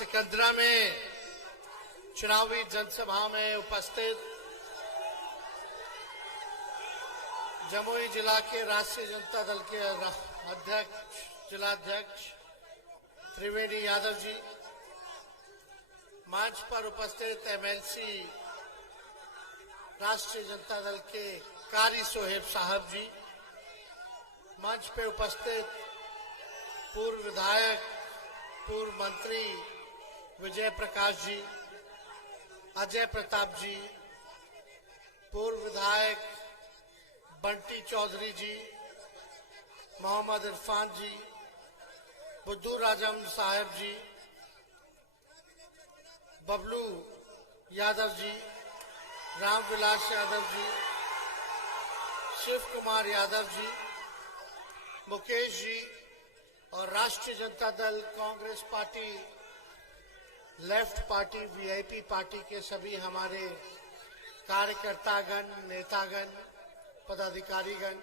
सिकंदरा में चुनावी जनसभा में उपस्थित जमुई जिला के राष्ट्रीय जनता दल के अध्यक्ष जिलाध्यक्ष त्रिवेणी यादव जी, मंच पर उपस्थित एमएलसी राष्ट्रीय जनता दल के कारी सोहेब साहब जी, मंच पे उपस्थित पूर्व विधायक पूर्व मंत्री विजय प्रकाश जी, अजय प्रताप जी, पूर्व विधायक बंटी चौधरी जी, मोहम्मद इरफान जी, बुद्धू राजम साहब जी, बबलू यादव जी, रामविलास यादव जी, शिव कुमार यादव जी, मुकेश जी और राष्ट्रीय Janata Dal Congress party left party VIP party के सभी हमारे कार्यकर्तागण, नेतागण, पदाधिकारीगण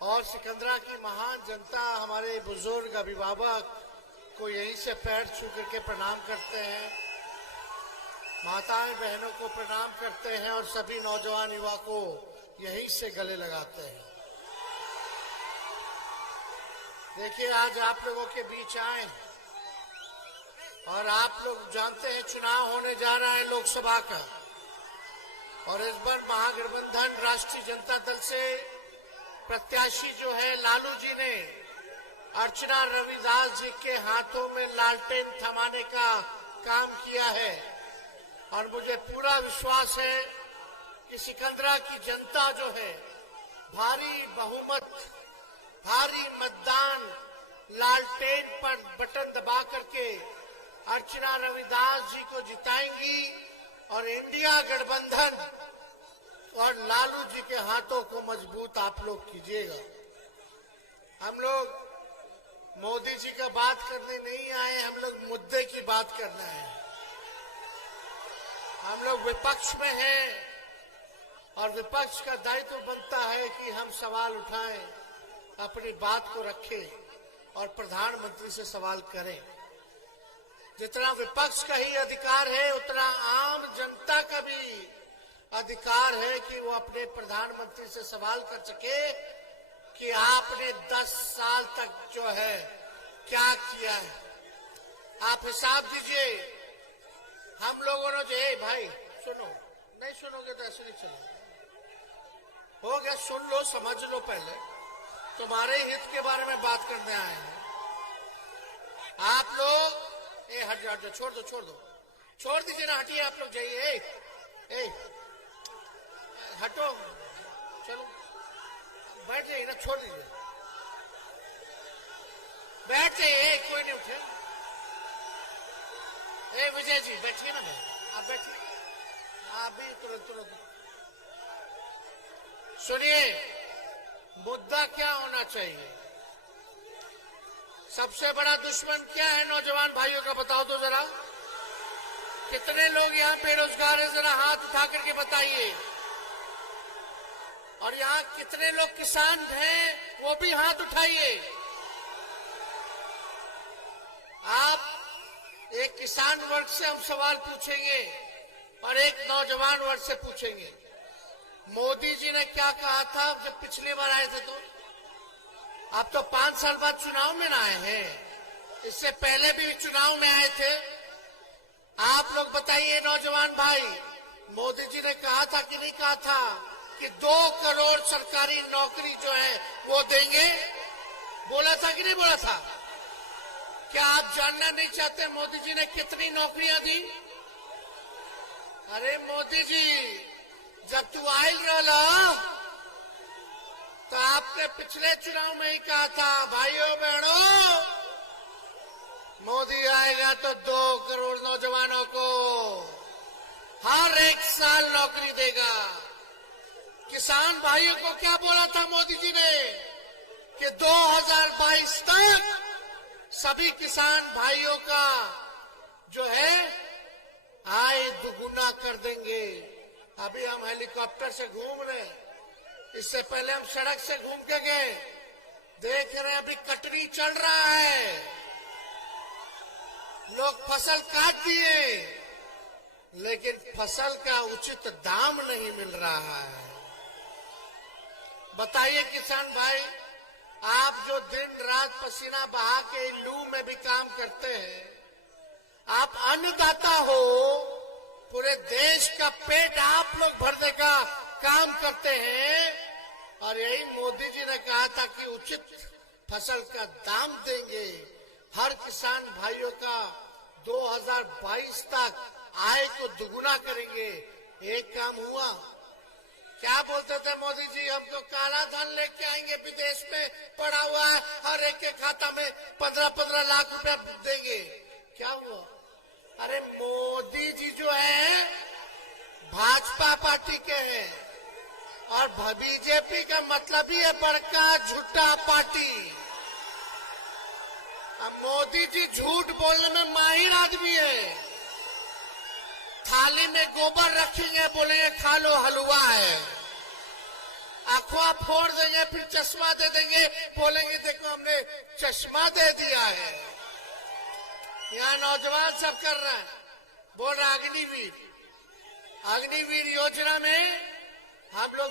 और सिकंदरा की महान जनता, हमारे बुजुर्ग अभिभावक को यहीं से पैर छू करके प्रणाम करते हैं, माताएं बहनों को प्रणाम करते हैं और सभी नौजवान युवा को यहीं से गले लगाते हैं। देखिए, आज आप लोगों के बीच आए और आप लोग जानते हैं चुनाव होने जा रहा है लोकसभा का, और इस बार महागठबंधन राष्ट्रीय जनता दल से प्रत्याशी जो है लालू जी ने अर्चना रविदास जी के हाथों में लालटेन थमाने का काम किया है, और मुझे पूरा विश्वास है कि सिकंदरा की जनता जो है भारी बहुमत, भारी मतदान लालटेन पर बटन दबा करके अर्चना रविदास जी को जिताएंगी और इंडिया गठबंधन और लालू जी के हाथों को मजबूत आप लोग कीजिएगा। हम लोग मोदी जी का बात करने नहीं आए, हम लोग मुद्दे की बात करना है। हम लोग विपक्ष में हैं और विपक्ष का दायित्व बनता है कि हम सवाल उठाएं, अपनी बात को रखें और प्रधानमंत्री से सवाल करें। जितना विपक्ष का ही अधिकार है, उतना आम जनता का भी अधिकार है कि वो अपने प्रधानमंत्री से सवाल कर सके कि आपने 10 साल तक जो है क्या किया है। आप हिसाब दीजिए। हम लोगों ने जो है, भाई सुनो, नहीं सुनोगे तो ऐसे नहीं चलेगा। हो गया, सुन लो, समझ लो, पहले तुम्हारे हित के बारे में बात करने आए हैं। आप लोग हट जाओ, छोड़ दीजिए ना, हटिए, आप लोग जाइए, हटो, चलो बैठ जाइए ना, छोड़ दीजिए, बैठ जाइए, कोई नहीं उठे। विजय जी बैठिए ना, आप बैठिए, आप भी तुरंत सुनिए। मुद्दा क्या होना चाहिए? सबसे बड़ा दुश्मन क्या है नौजवान भाइयों का, बताओ तो जरा। कितने लोग यहाँ बेरोजगार हैं, जरा हाथ उठा करके बताइए। और यहाँ कितने लोग किसान हैं, वो भी हाथ उठाइए। आप एक किसान वर्ग से हम सवाल पूछेंगे और एक नौजवान वर्ग से पूछेंगे। मोदी जी ने क्या कहा था जब पिछली बार आए थे? तो आप तो 5 साल बाद चुनाव में ना आए हैं, इससे पहले भी चुनाव में आए थे। आप लोग बताइए नौजवान भाई, मोदी जी ने कहा था कि नहीं कहा था कि 2 करोड़ सरकारी नौकरी जो है वो देंगे? बोला था कि नहीं बोला था? क्या आप जानना नहीं चाहते मोदी जी ने कितनी नौकरियां दी? अरे मोदी जी, जब तू आयल रहा तो आपने पिछले चुनाव में ही कहा था, भाइयों बहनों, मोदी आएगा तो 2 करोड़ नौजवानों को हर एक साल नौकरी देगा। किसान भाइयों को क्या बोला था मोदी जी ने कि 2022 तक सभी किसान भाइयों का जो है आय दुगुना कर देंगे। अभी हम हेलीकॉप्टर से घूम रहे हैं, इससे पहले हम सड़क से घूम के गए, देख रहे हैं अभी कटनी चल रहा है। लोग फसल काट दिए, लेकिन फसल का उचित दाम नहीं मिल रहा है। बताइए किसान भाई, आप जो दिन रात पसीना बहा के लू में भी काम करते हैं, आप अन्नदाता हो, पूरे देश का पेट आप लोग भरने का काम करते हैं, और यही मोदी जी ने कहा था कि उचित फसल का दाम देंगे, हर किसान भाइयों का 2022 तक आय को दुगुना करेंगे। एक काम हुआ? क्या बोलते थे मोदी जी, हमको काला धन लेके आएंगे, विदेश में पड़ा हुआ है, हर एक के खाता में 15-15 लाख रुपया देंगे। क्या हुआ? अरे मोदी जी जो है भाजपा पार्टी के हैं, और बीजेपी का मतलब ही है बड़का झूठा पार्टी। अब मोदी जी झूठ बोलने में माहिर आदमी है। थाली में गोबर रखेंगे, बोलेंगे खा लो हलवा है, अखवा फोड़ देंगे, फिर चश्मा दे देंगे, बोलेंगे देखो हमने चश्मा दे दिया है। यहाँ नौजवान सब कर रहे हैं, बोल रहे अग्निवीर, अग्निवीर योजना में हम लोग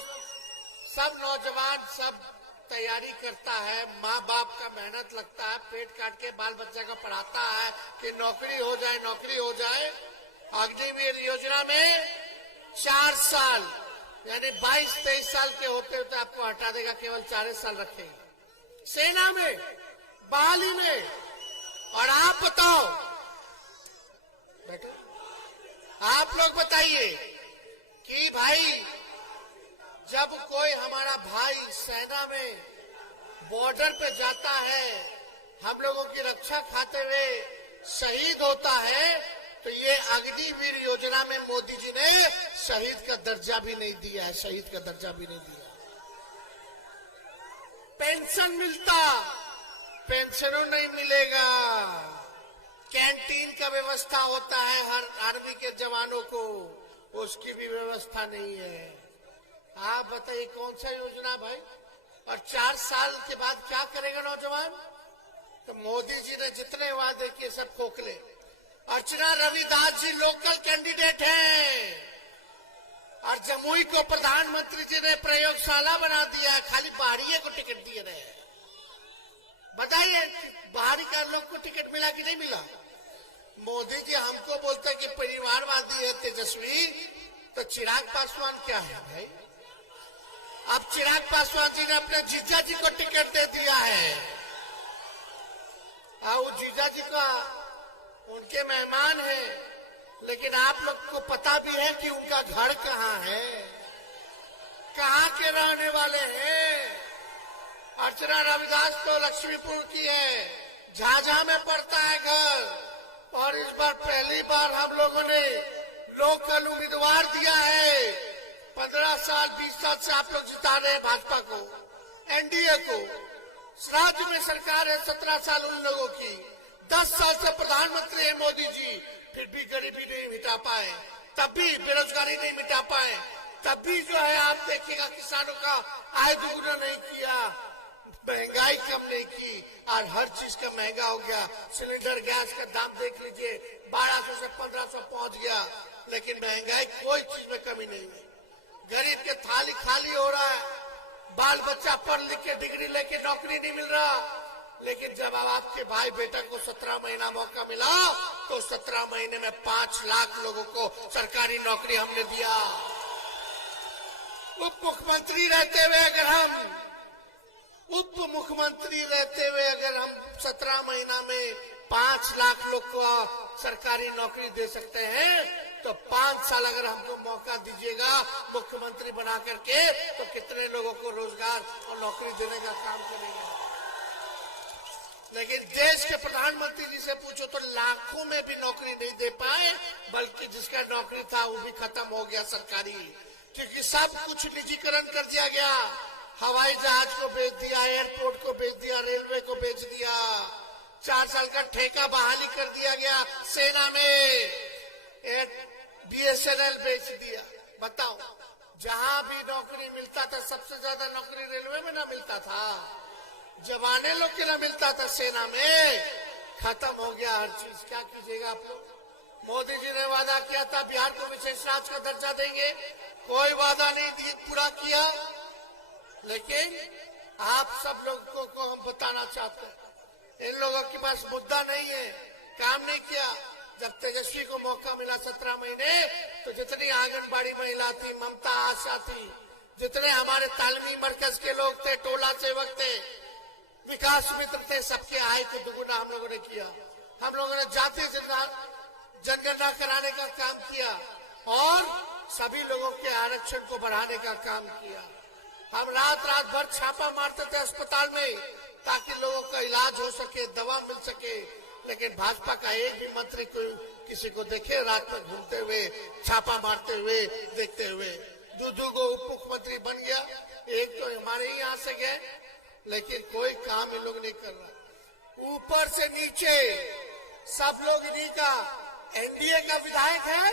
सब नौजवान सब तैयारी करता है, माँ बाप का मेहनत लगता है, पेट काट के बाल बच्चा को पढ़ाता है कि नौकरी हो जाए, नौकरी हो जाए। अग्निवीर योजना में 4 साल यानी 22-23 साल के होते होते आपको हटा देगा, केवल 4 साल रखेगा सेना में, बहाली में। और आप बताओ बेटा, आप लोग बताइए कि भाई जब कोई हमारा भाई सेना में बॉर्डर पे जाता है, हम लोगों की रक्षा खाते हुए शहीद होता है, तो ये अग्निवीर योजना में मोदी जी ने शहीद का दर्जा भी नहीं दिया है, शहीद का दर्जा भी नहीं दिया। पेंशन मिलता, पेंशनों नहीं मिलेगा। कैंटीन का व्यवस्था होता है हर आर्मी के जवानों को, उसकी भी व्यवस्था नहीं है। आप बताइए कौन सा योजना भाई? और 4 साल के बाद क्या करेगा नौजवान? तो मोदी जी ने जितने वादे किए सब खोखले। अर्चना रविदास जी लोकल कैंडिडेट हैं, और जमुई को प्रधानमंत्री जी ने प्रयोगशाला बना दिया है, खाली बाहरी को टिकट दिए रहे। बताइए बाहरी का लोग को टिकट मिला कि नहीं मिला? मोदी जी हमको बोलते हैं कि परिवारवादी है तेजस्वी, तो चिराग पासवान क्या है भाई? अब चिराग पासवान जी ने अपने जीजा जी को टिकट दे दिया है, और जीजा जी का उनके मेहमान हैं, लेकिन आप लोग को पता भी है कि उनका घर कहाँ है, कहाँ के रहने वाले हैं। अर्चना रविदास तो लक्ष्मीपुर की है, झाझा में पड़ता है घर, और इस बार पहली बार हम लोगों ने लोकल उम्मीदवार दिया है। 15 साल 20 साल से आप लोग जिता रहे हैं भाजपा को, एनडीए को। राज्य में सरकार है 17 साल उन लोगों की, 10 साल से प्रधानमंत्री है मोदी जी, फिर भी गरीबी नहीं मिटा पाए, तब भी बेरोजगारी नहीं मिटा पाए, तब भी जो है आप देखिएगा किसानों का आय दोगुना नहीं किया, महंगाई कम नहीं की, और हर चीज का महंगा हो गया। सिलेंडर गैस का दाम देख लीजिए, 1200 से 1500 पहुंच गया, लेकिन महंगाई कोई चीज में कमी नहीं है। गरीब के थाली खाली हो रहा है, बाल बच्चा पढ़ लिख के डिग्री लेके नौकरी नहीं मिल रहा। लेकिन जब आपके भाई बेटा को 17 महीना मौका मिला, तो 17 महीने में 5 लाख लोगों को सरकारी नौकरी हमने दिया। उप मुख्यमंत्री रहते हुए अगर हम 17 महीना में 5 लाख लोग को सरकारी नौकरी दे सकते हैं, तो 5 साल अगर हमको मौका दीजिएगा मुख्यमंत्री बना करके, तो कितने लोगों को रोजगार और नौकरी देने का काम करेंगे। लेकिन देश के प्रधानमंत्री जी से पूछो तो लाखों में भी नौकरी नहीं दे पाए, बल्कि जिसका नौकरी था वो भी खत्म हो गया सरकारी, क्योंकि सब कुछ निजीकरण कर दिया गया। हवाई जहाज को बेच दिया, एयरपोर्ट को बेच दिया, रेलवे को बेच दिया, 4 साल का ठेका बहाली कर दिया गया सेना में, BSNL बेच दिया। बताओ, जहां भी नौकरी मिलता था, सबसे ज्यादा नौकरी रेलवे में ना मिलता था, जवाने लोग के ना मिलता था सेना में, खत्म हो गया हर चीज, क्या कीजिएगा आप लोग। मोदी जी ने वादा किया था बिहार को विशेष राज्य का दर्जा देंगे, कोई वादा नहीं पूरा किया। लेकिन आप सब लोगों को हम बताना चाहते हैं, इन लोगों के पास मुद्दा नहीं है, काम नहीं किया। जब तेजस्वी को मौका मिला 17 महीने, तो जितनी आंगनबाड़ी महिला थी, ममता आशा थी, जितने हमारे तालीमी मरकज के लोग थे, टोला सेवक थे, विकास मित्र थे, सबके आय को दुगुना हम लोगों ने किया। हम लोगों ने जाति जनगणना कराने का काम किया और सभी लोगों के आरक्षण को बढ़ाने का काम किया। हम रात रात भर छापा मारते थे अस्पताल में ताकि लोगों का इलाज हो सके, दवा मिल सके। लेकिन भाजपा का एक भी मंत्री को किसी को देखे रात में घूमते हुए, छापा मारते हुए, देखते हुए। दूधू को उप मुख्यमंत्री बन गया, एक तो हमारे ही यहाँ से गए, लेकिन कोई काम इन लोग नहीं कर रहा। ऊपर से नीचे सब लोग इन्हीं का एनडीए का विधायक है।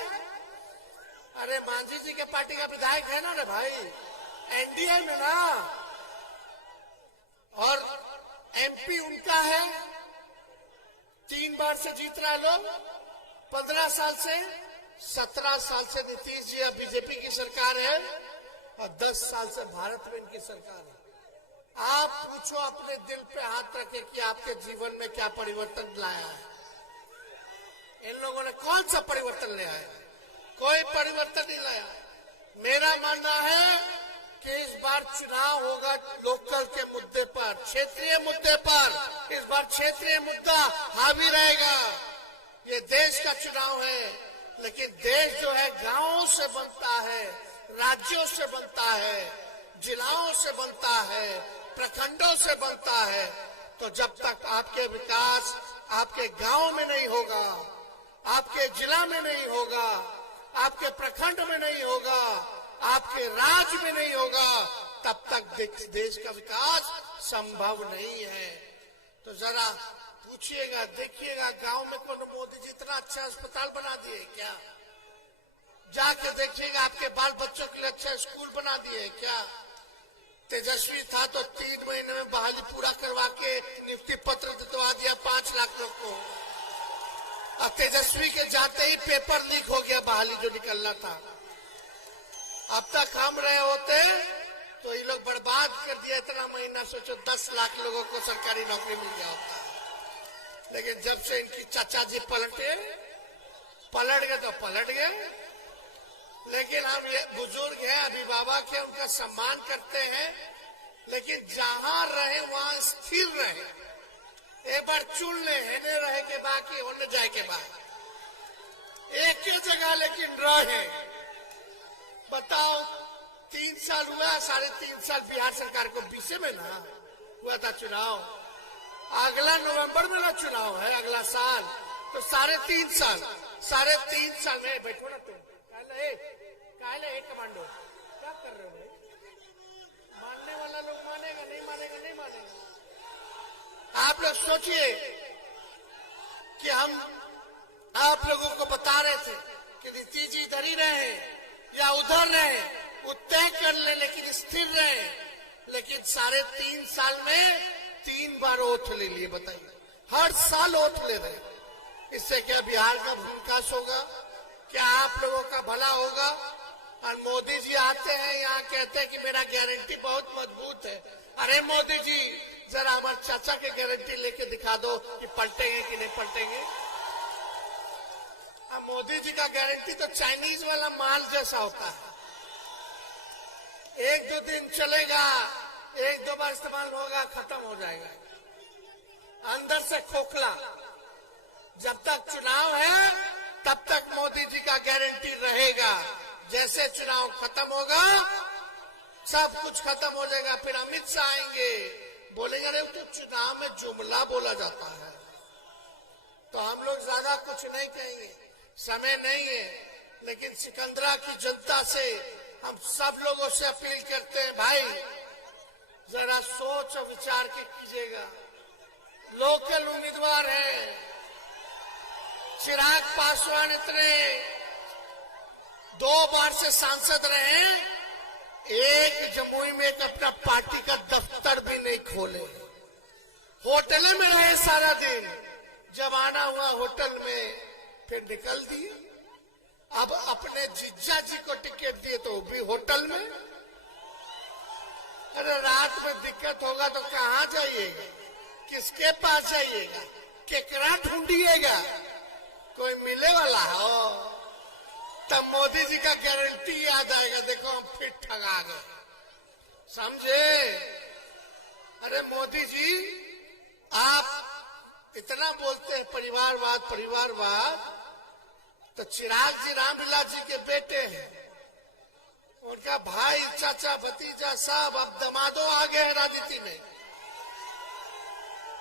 अरे मांझी जी के पार्टी का विधायक है ना रे भाई, एनडीए में ना। और एमपी उनका है, 3 बार से जीत रहा है लोग, 15 साल से। 17 साल से नीतीश जी अब बीजेपी की सरकार है और 10 साल से भारत में इनकी सरकार है। आप पूछो अपने दिल पे हाथ रखे कि आपके जीवन में क्या परिवर्तन लाया है। इन लोगों ने कौन सा परिवर्तन ले आया? कोई परिवर्तन नहीं लाया। मेरा मानना है कि इस बार चुनाव होगा लोकल के मुद्दे पर, क्षेत्रीय मुद्दे पर। इस बार क्षेत्रीय मुद्दा हावी रहेगा। ये देश का चुनाव है, लेकिन देश जो है गांवों से बनता है, राज्यों से बनता है, जिलाओं से बनता है, प्रखंडों से बनता है। तो जब तक आपके विकास आपके गांव में नहीं होगा, आपके जिला में नहीं होगा, आपके प्रखंड में नहीं होगा, आपके राज्य में नहीं होगा, तब तक देश का विकास संभव नहीं है। तो जरा पूछिएगा, देखिएगा गांव में कौन मोदी जी इतना अच्छा अस्पताल बना दिए क्या? जाके देखिएगा आपके बाल बच्चों के लिए अच्छा स्कूल बना दिए क्या? तेजस्वी था तो 3 महीने में बहाली पूरा करवा के नियुक्ति पत्र दिलवा दिया 5 लाख लोग को। और तेजस्वी के जाते ही पेपर लीक हो गया, बहाली जो निकलना था। अब तक हम रहे होते तो ये लोग बर्बाद कर दिया इतना महीना। सोचो 10 लाख लोगों को सरकारी नौकरी मिल गया होता। लेकिन जब से इनकी चाचा जी पलट गए तो पलट गए। लेकिन हम ये बुजुर्ग हैं, अभिभावक हैं, उनका सम्मान करते हैं, लेकिन जहां रहे वहां स्थिर रहे। एक बार चुन ले, हेने रहे के बाकी होने जाए के बाद एक ही जगह लेकिन रहे। बताओ 3 साल हुआ, 3.5 साल बिहार सरकार को 20 में ना हुआ था चुनाव। अगला नवंबर में ना चुनाव है, अगला साल। तो 3.5 साल, 3.5 साल में बैठो ना तुम। काले कमांडो क्या कर रहे हो भाई? मानने वाला लोग मानेगा, नहीं मानेगा नहीं मानेगा। आप लोग सोचिए कि हम आप लोगों को बता रहे थे कि नीतीश जी इधर ही रहे या उधर रहे, वो तय कर ले, लेकिन स्थिर रहे। लेकिन 3.5 साल में 3 बार ओथ ले लिए। बताइए, हर साल ओथ ले रहे। इससे क्या बिहार का विकास होगा? क्या आप लोगों का भला होगा? और मोदी जी आते हैं यहाँ, कहते हैं कि मेरा गारंटी बहुत मजबूत है। अरे मोदी जी, जरा हमारे चाचा के गारंटी लेके दिखा दो कि पलटेंगे कि नहीं पलटेंगे। अब मोदी जी का गारंटी तो चाइनीज वाला माल जैसा होता है, 1-2 दिन चलेगा, 1-2 बार इस्तेमाल होगा, खत्म हो जाएगा। अंदर से खोखला। जब तक चुनाव है तब तक मोदी जी का गारंटी रहेगा। जैसे चुनाव खत्म होगा सब कुछ खत्म हो जाएगा। फिर अमित शाह आएंगे, बोलेंगे अरे तो चुनाव में जुमला बोला जाता है। तो हम लोग ज्यादा कुछ नहीं कहेंगे, समय नहीं है। लेकिन सिकंदरा की जनता से हम सब लोगों से अपील करते हैं, भाई जरा सोच और विचार के कीजिएगा। लोकल उम्मीदवार हैं, चिराग पासवान इतने 2 बार से सांसद रहे, एक जमुई में एक अपना पार्टी का दफ्तर भी नहीं खोले, होटल में रहे सारा दिन, जब आना हुआ होटल में फिर निकल दिए। अब अपने जीजा जी को टिकट दिए तो वो भी होटल में। अरे रात में दिक्कत होगा तो कहाँ जाइएगा, किसके पास जाइएगा, केकरा ढूंढिएगा, कोई मिले वाला हो? तब मोदी जी का गारंटी याद आएगा, देखो हम फिर ठगा गए, समझे? अरे मोदी जी आप इतना बोलते हैं परिवारवाद परिवारवाद, तो चिराग जी रामलीला जी के बेटे हैं, उनका भाई चाचा भतीजा सब अब दमादो आ गए हैं राजनीति में।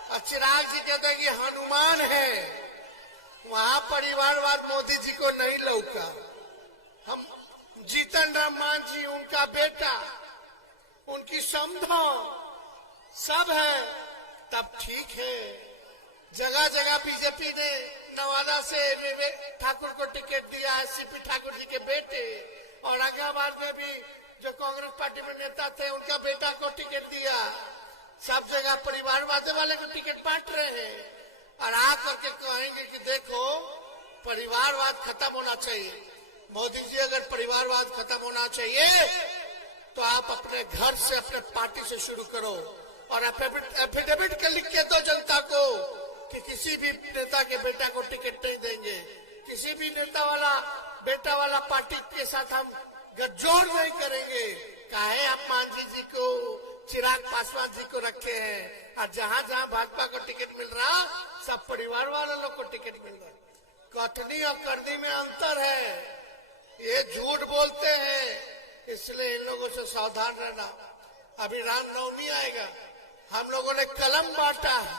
और चिराग जी कहते हैं कि हनुमान है, वहां परिवारवाद मोदी जी को नहीं लौका। हम जीतन राम मांझी उनका बेटा, उनकी समधो सब है, तब ठीक है। जगह जगह बीजेपी ने नवादा से ठाकुर को टिकट दिया है, सीपी ठाकुर जी के बेटे, और औरंगाबाद में भी जो कांग्रेस पार्टी में नेता थे उनका बेटा को टिकट दिया। सब जगह परिवारवाद वाले को टिकट बांट रहे हैं और आकर के कहेंगे कि देखो परिवारवाद खत्म होना चाहिए। मोदी जी अगर परिवारवाद खत्म होना चाहिए तो आप अपने घर से अपने पार्टी से शुरू करो और एफिडेविट के लिख के दो जनता को कि किसी भी नेता के बेटा को टिकट नहीं देंगे, किसी भी नेता वाला बेटा वाला पार्टी के साथ हम गठजोड़ नहीं करेंगे। काहे हम मांझी जी को चिराग पासवान जी को रखे हैं और जहां जहां भाजपा को टिकट मिल रहा सब परिवार वाले लोग को टिकट मिल रहा। कथनी और करनी में अंतर है, ये झूठ बोलते हैं, इसलिए इन लोगों से सावधान रहना। अभी रामनवमी आएगा, हम लोगों ने कलम बांटा है,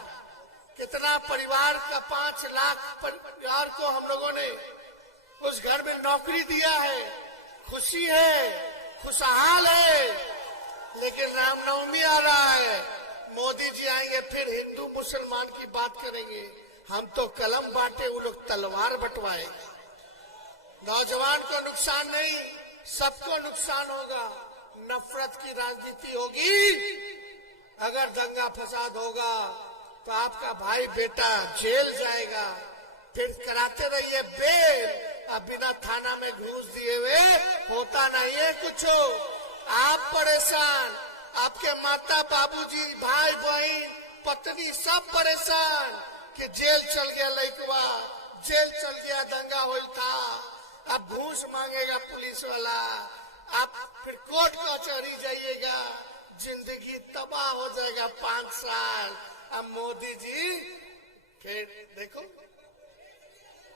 कितना परिवार का 5 लाख परिवार को हम लोगों ने उस घर में नौकरी दिया है, खुशी है, खुशहाल है। लेकिन रामनवमी आ रहा है, मोदी जी आएंगे फिर हिंदू मुसलमान की बात करेंगे। हम तो कलम बांटे, वो लोग तलवार बंटवाएंगे। नौजवान को नुकसान नहीं, सबको नुकसान होगा। नफरत की राजनीति होगी, अगर दंगा फसाद होगा तो आपका भाई बेटा जेल जाएगा, फिर कराते रहिए बेल, अब बिना थाना में घूस दिए हुए होता नहीं है कुछ। आप परेशान, आपके माता बाबूजी भाई बहन पत्नी सब परेशान कि जेल चल गया लड़कवा, जेल चल गया, दंगा हुई था, अब घूस मांगेगा पुलिस वाला, आप फिर कोर्ट कचहरी जाइएगा, जिंदगी तबाह हो जाएगा 5 साल। अब मोदी जी फिर देखो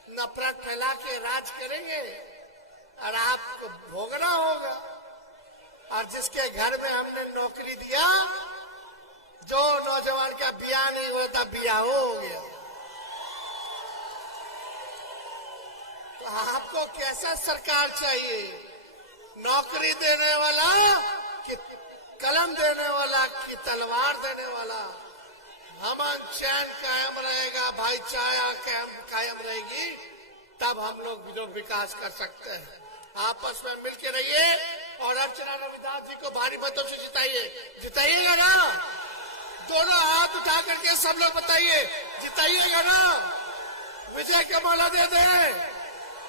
नफरत फैला के राज करेंगे और आपको भोगना होगा। और जिसके घर में हमने नौकरी दिया, जो नौजवान का ब्याह नहीं हुआ था ब्याह हो गया, तो आपको कैसा सरकार चाहिए? नौकरी देने वाला कि कलम देने वाला कि तलवार देने वाला? अमन चैन कायम रहेगा, भाईचारा कायम रहेगी, तब हम लोग विकास कर सकते हैं। आपस में मिलकर रहिए और अर्चना रविदास जी को भारी मतों से जिताइए। जिताइएगा ना? दोनों हाथ उठा करके सब लोग बताइए, जिताइएगा ना? विजय का माला दे दें।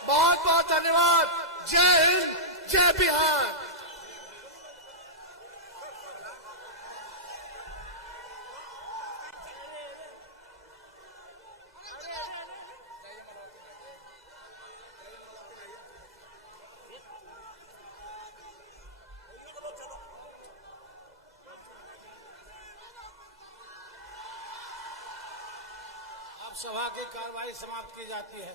बहुत बहुत धन्यवाद। जय हिंद, जय बिहार। सभा की कार्रवाई समाप्त की जाती है।